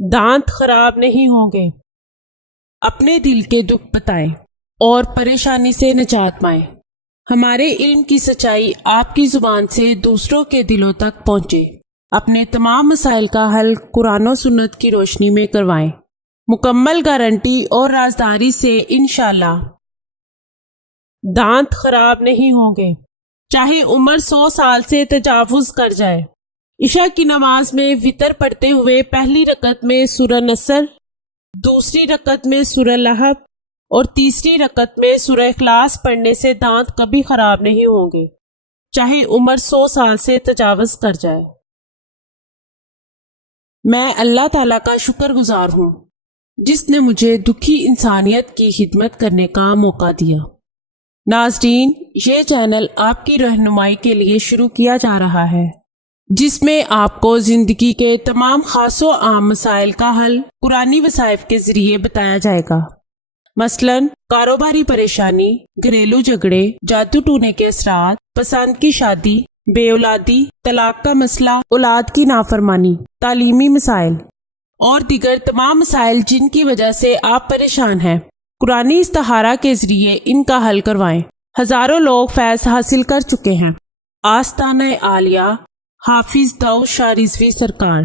دانت خراب نہیں ہوں گے۔ اپنے دل کے دکھ بتائیں اور پریشانی سے نجات پائیں۔ ہمارے علم کی سچائی آپ کی زبان سے دوسروں کے دلوں تک پہنچے۔ اپنے تمام مسائل کا حل قرآن و سنت کی روشنی میں کروائیں، مکمل گارنٹی اور رازداری سے انشاءاللہ۔ دانت خراب نہیں ہوں گے، چاہے عمر 100 سال سے تجاوز کر جائے۔ عشاء کی نماز میں وطر پڑھتے ہوئے پہلی رکعت میں سورہ نصر، دوسری رکعت میں سورہ لہب اور تیسری رکعت میں سورہ اخلاص پڑھنے سے دانت کبھی خراب نہیں ہوں گے، چاہے عمر 100 سال سے تجاوز کر جائے۔ میں اللہ تعالیٰ کا شکر گزار ہوں جس نے مجھے دکھی انسانیت کی خدمت کرنے کا موقع دیا۔ ناظرین، یہ چینل آپ کی رہنمائی کے لیے شروع کیا جا رہا ہے، جس میں آپ کو زندگی کے تمام خاص و عام مسائل کا حل قرآنی وظائف کے ذریعے بتایا جائے گا۔ مثلاً کاروباری پریشانی، گھریلو جھگڑے، جادو ٹونے کے اثرات، پسند کی شادی، بے اولادی، طلاق کا مسئلہ، اولاد کی نافرمانی، تعلیمی مسائل اور دیگر تمام مسائل جن کی وجہ سے آپ پریشان ہیں، قرآنی استخارہ کے ذریعے ان کا حل کروائیں۔ ہزاروں لوگ فیض حاصل کر چکے ہیں۔ آستانہ عالیہ حافظ داؤد شاہ رضوی سرکار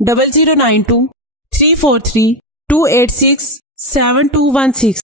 0092 343 286 7216